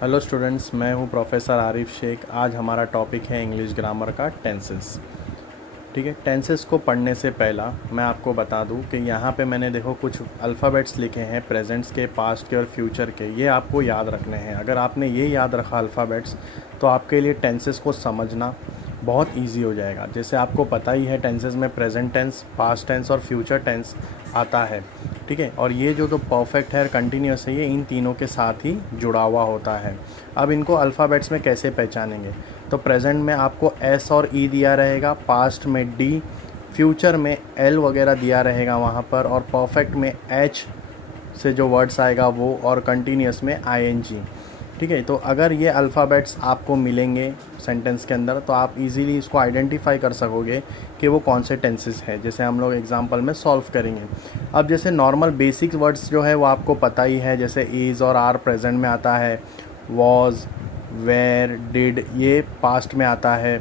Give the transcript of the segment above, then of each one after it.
Hello students, मैं हूं professor Arif Sheikh. आज हमारा टॉपिक है इंग्लिश ग्रामर का टेंसेस। ठीक है, टेंसेस को पढ़ने से पहला मैं आपको बता दूं कि यहाँ पे मैंने देखो कुछ अल्फ़ाबेट्स लिखे हैं, प्रेजेंट्स के, पास्ट के और फ्यूचर के। ये आपको याद रखने हैं। अगर आपने ये याद रखा अल्फ़ाबेट्स, तो आपके लिए टेंसेस को समझना बहुत इजी हो जाएगा। जैसे आपको पता ही है टेंसेस में प्रेजेंट टेंस, पास्ट टेंस और फ्यूचर टेंस आता है। ठीक है, और ये जो परफेक्ट है, कंटिन्यूस है, ये इन तीनों के साथ ही जुड़ा हुआ होता है। अब इनको अल्फ़ाबेट्स में कैसे पहचानेंगे? तो प्रेजेंट में आपको एस और ई दिया रहेगा, पास्ट में डी, फ्यूचर में एल वगैरह दिया रहेगा वहाँ पर, और परफेक्ट में एच से जो वर्ड्स आएगा वो, और कंटिन्यूस में आईएनजी। ठीक है, तो अगर ये अल्फ़ाबेट्स आपको मिलेंगे सेंटेंस के अंदर, तो आप इजीली इसको आइडेंटिफाई कर सकोगे कि वो कौन से टेंसेस है। जैसे हम लोग एग्जांपल में सॉल्व करेंगे। अब जैसे नॉर्मल बेसिक वर्ड्स जो है वो आपको पता ही है, जैसे इज़ और आर प्रेजेंट में आता है, वॉज, वेयर, डिड ये पास्ट में आता है,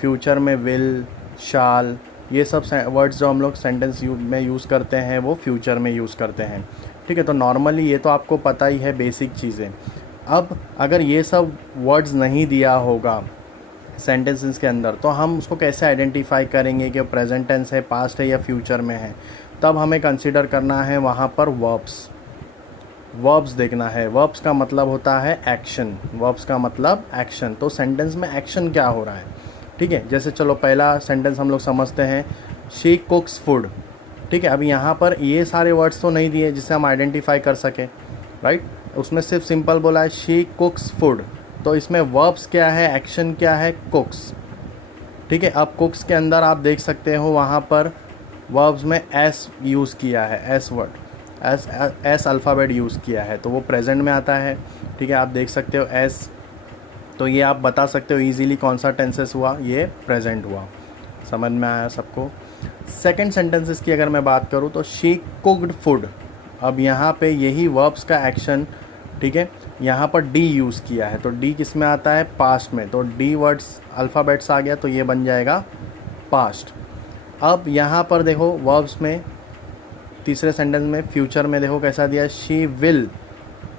फ्यूचर में विल, शाल, ये सब वर्ड्स जो हम लोग सेंटेंस में यूज़ करते हैं वो फ्यूचर में यूज़ करते हैं। ठीक है, तो नॉर्मली ये तो आपको पता ही है बेसिक चीज़ें। अब अगर ये सब वर्ड्स नहीं दिया होगा सेंटेंसेस के अंदर, तो हम उसको कैसे आइडेंटिफाई करेंगे कि प्रेजेंट टेंस है, पास्ट है या फ्यूचर में है? तब हमें कंसीडर करना है वहाँ पर वर्ब्स। वर्ब्स देखना है। वर्ब्स का मतलब होता है एक्शन। वर्ब्स का मतलब एक्शन। तो सेंटेंस में एक्शन क्या हो रहा है? ठीक है, जैसे चलो पहला सेंटेंस हम लोग समझते हैं, शी कुक्स फूड। ठीक है, अभी यहाँ पर ये सारे वर्ड्स तो नहीं दिए जिससे हम आइडेंटिफाई कर सकें, राइट? उसमें सिर्फ सिंपल बोला है शी कुक्स फूड। तो इसमें वर्ब्स क्या है, एक्शन क्या है? कुक्स। ठीक है, अब कुक्स के अंदर आप देख सकते हो वहाँ पर वर्ब्स में एस यूज़ किया है, S word, S alphabet use किया है, तो वो प्रेजेंट में आता है। ठीक है, आप देख सकते हो एस, तो ये आप बता सकते हो इजीली कौन सा टेंसेस हुआ, ये प्रेजेंट हुआ। समझ में आया सबको? सेकंड सेंटेंसेस की अगर मैं बात करूँ तो शी कुक्ड फूड। अब यहाँ पे यही वर्ब्स का एक्शन, ठीक है, यहाँ पर डी यूज़ किया है, तो डी किस में आता है? पास्ट में। तो डी वर्ड्स अल्फ़ाबेट्स आ गया, तो ये बन जाएगा पास्ट। अब यहाँ पर देखो वर्ब्स में तीसरे सेंटेंस में फ्यूचर में देखो कैसा दिया, शी विल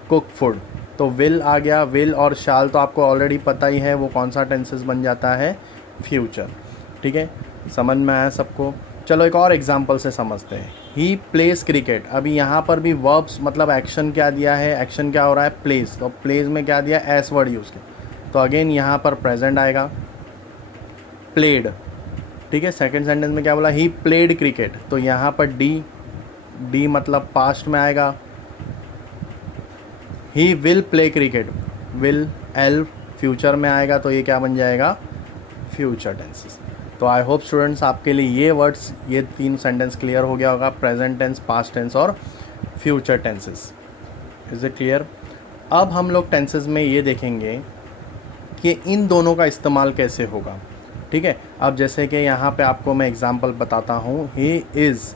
कुक फूड। तो विल आ गया, विल और शाल तो आपको ऑलरेडी पता ही है वो कौन सा टेंसेस बन जाता है? फ्यूचर। ठीक है, समझ में आया सबको? चलो एक और एग्जांपल से समझते हैं। ही प्लेस क्रिकेट। अभी यहाँ पर भी वर्ब्स मतलब एक्शन क्या दिया है? एक्शन क्या हो रहा है? प्लेस। तो प्लेस में क्या दिया? एस वर्ड यूज़ किया, तो अगेन यहाँ पर प्रेजेंट आएगा, प्लेड। ठीक है, सेकंड सेंटेंस में क्या बोला? ही प्लेड क्रिकेट, तो यहाँ पर डी, डी मतलब पास्ट में आएगा। He will play cricket, will L future में आएगा, तो ये क्या बन जाएगा? Future tenses. तो आई होप स्टूडेंट्स आपके लिए ये वर्ड्स, ये तीन सेंटेंस क्लियर हो गया होगा, प्रेजेंट टेंस, पास्ट टेंस और future tenses. Is it clear? अब हम लोग टेंसेस में ये देखेंगे कि इन दोनों का इस्तेमाल कैसे होगा। ठीक है, अब जैसे कि यहाँ पे आपको मैं एग्जांपल बताता हूँ, ही इज़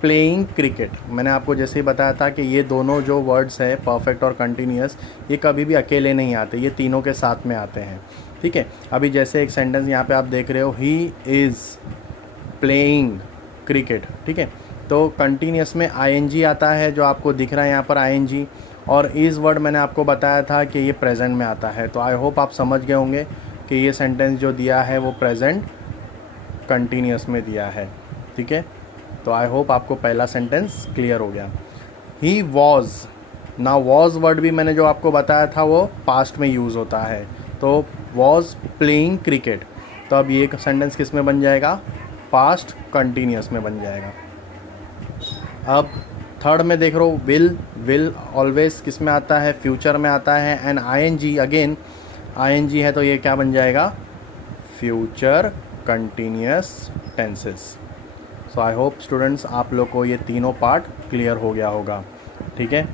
प्लेइंग क्रिकेट। मैंने आपको जैसे ही बताया था कि ये दोनों जो वर्ड्स है परफेक्ट और कंटिन्यूस, ये कभी भी अकेले नहीं आते, ये तीनों के साथ में आते हैं। ठीक है, अभी जैसे एक सेंटेंस यहाँ पे आप देख रहे हो, ही इज़ प्लेइंग क्रिकेट। ठीक है, तो कंटिन्यूस में आईएनजी आता है, जो आपको दिख रहा है यहाँ पर आईएनजी, और इज़ वर्ड मैंने आपको बताया था कि ये प्रेजेंट में आता है। तो आई होप आप समझ गए होंगे कि ये सेंटेंस जो दिया है वो प्रेजेंट कंटिन्यूस में दिया है। ठीक है, तो आई होप आपको पहला सेंटेंस क्लियर हो गया। ही वॉज, ना वॉज वर्ड भी मैंने जो आपको बताया था वो पास्ट में यूज़ होता है, तो वॉज प्लेइंग क्रिकेट। तो अब ये सेंटेंस किस में बन जाएगा? पास्ट कंटिन्यूस में बन जाएगा। अब थर्ड में देख रहे हो, विल, विल ऑलवेज किस में आता है? फ्यूचर में आता है, एंड आईएनजी अगेन आईएनजी है, तो ये क्या बन जाएगा? Future continuous tenses. So I hope students आप लोग को ये तीनों पार्ट क्लियर हो गया होगा। ठीक है,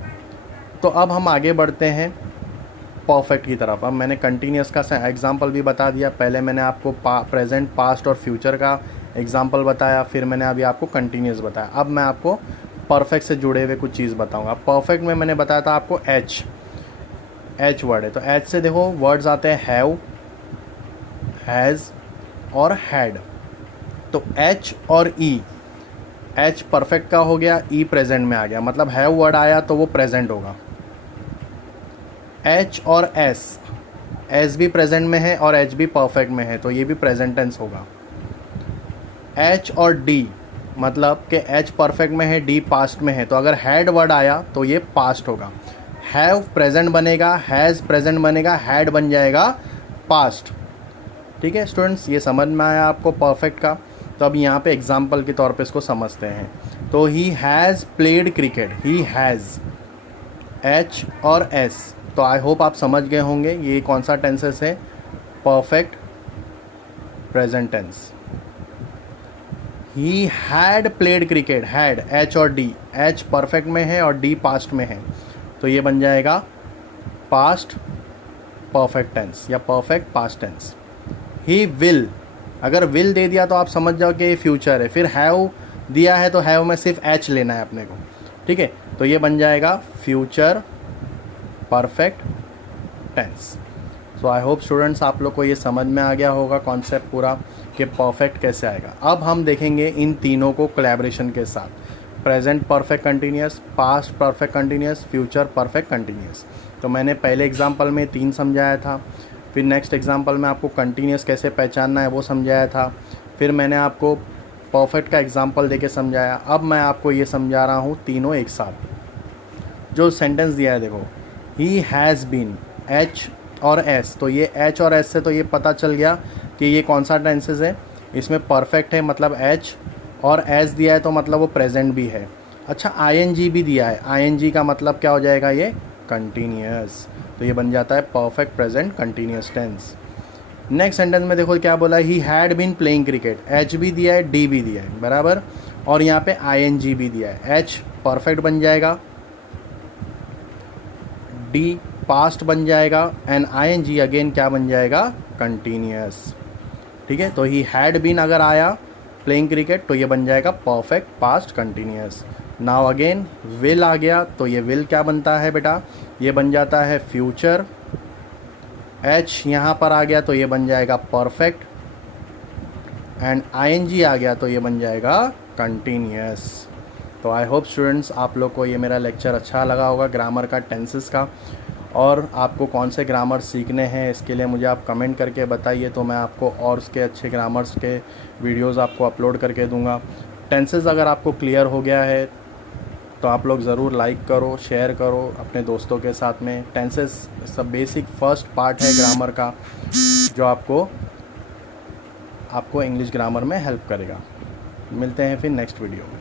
तो अब हम आगे बढ़ते हैं परफेक्ट की तरफ। अब मैंने कंटिन्यूस का एग्जांपल भी बता दिया, पहले मैंने आपको प्रेजेंट, पास्ट और फ्यूचर का एग्जांपल बताया, फिर मैंने अभी आपको कंटिन्यूस बताया। अब मैं आपको परफेक्ट से जुड़े हुए कुछ चीज़ बताऊंगा। परफेक्ट में मैंने बताया था आपको एच, एच वर्ड है, तो एच से देखो वर्ड्स आते हैं हैव, हैज़ और हैड। तो एच और ई, एच परफेक्ट का हो गया, ई प्रेजेंट में आ गया, मतलब हैव वर्ड आया तो वो प्रेजेंट होगा। एच और एस, एस भी प्रेजेंट में है और एच भी परफेक्ट में है, तो ये भी प्रेजेंट टेंस होगा। एच और डी, मतलब कि एच परफेक्ट में है, डी पास्ट में है, तो अगर हैड वर्ड आया तो ये पास्ट होगा। हैव प्रेजेंट बनेगा, हैज़ प्रेजेंट बनेगा, हैड बन जाएगा पास्ट। ठीक है स्टूडेंट्स, ये समझ में आया आपको परफेक्ट का। तो अब यहाँ पे एग्जाम्पल के तौर पे इसको समझते हैं। तो he has played cricket, he has, H और एस, तो आई होप आप समझ गए होंगे ये कौन सा टेंसेस है, perfect present tense. He had played cricket, had, H और डी, एच परफेक्ट में है और डी पास्ट में है, तो ये बन जाएगा पास्ट परफेक्ट टेंस या perfect past tense. He will, अगर विल दे दिया तो आप समझ जाओ कि ये फ्यूचर है। फिर हैव दिया है तो हैव में सिर्फ एच लेना है अपने को, ठीक है, तो ये बन जाएगा future perfect tense. So I hope students आप लोग को ये समझ में आ गया होगा कॉन्सेप्ट पूरा कि परफेक्ट कैसे आएगा। अब हम देखेंगे इन तीनों को कोलैबोरेशन के साथ, present perfect continuous, past perfect continuous, future perfect continuous. तो मैंने पहले एग्जांपल में 3 समझाया था, फिर नेक्स्ट एग्जांपल में आपको कंटिन्यूस कैसे पहचानना है वो समझाया था, फिर मैंने आपको परफेक्ट का एग्जांपल देके समझाया। अब मैं आपको ये समझा रहा हूँ तीनों एक साथ। जो सेंटेंस दिया है देखो, ही हैज़ बीन, एच और एस, तो ये एच और एस से तो ये पता चल गया कि ये कौन सा टेंसेस है। इसमें परफेक्ट है मतलब एच, और एस दिया है तो मतलब वो प्रेजेंट भी है। अच्छा आईएनजी भी दिया है, आईएनजी का मतलब क्या हो जाएगा, ये कंटिन्यूस, तो ये बन जाता है perfect present continuous tense. Next sentence में देखो क्या बोला, he had been playing cricket, H भी दिया है, डी भी दिया है, बराबर, और यहाँ पे आईएनजी भी दिया है। एच परफेक्ट बन जाएगा, डी पास्ट बन जाएगा, एंड आईएनजी अगेन क्या बन जाएगा, कंटिन्यूस। ठीक है, तो ही हैड बीन अगर आया प्लेइंग क्रिकेट तो ये बन जाएगा perfect past continuous. Now again will आ गया तो ये विल क्या बनता है बेटा, ये बन जाता है फ्यूचर। एच यहाँ पर आ गया तो ये बन जाएगा परफेक्ट, एंड आईएनजी आ गया तो ये बन जाएगा कंटिन्यूस। तो आई होप स्टूडेंट्स आप लोग को ये मेरा लेक्चर अच्छा लगा होगा ग्रामर का, टेंसेस का, और आपको कौन से ग्रामर सीखने हैं इसके लिए मुझे आप कमेंट करके बताइए, तो मैं आपको और उसके अच्छे ग्रामर्स के वीडियोस आपको अपलोड करके दूंगा। टेंसेस अगर आपको क्लियर हो गया है तो आप लोग ज़रूर लाइक करो, शेयर करो अपने दोस्तों के साथ में। टेंसेस सब बेसिक फर्स्ट पार्ट है ग्रामर का जो आपको इंग्लिश ग्रामर में हेल्प करेगा। मिलते हैं फिर नेक्स्ट वीडियो में।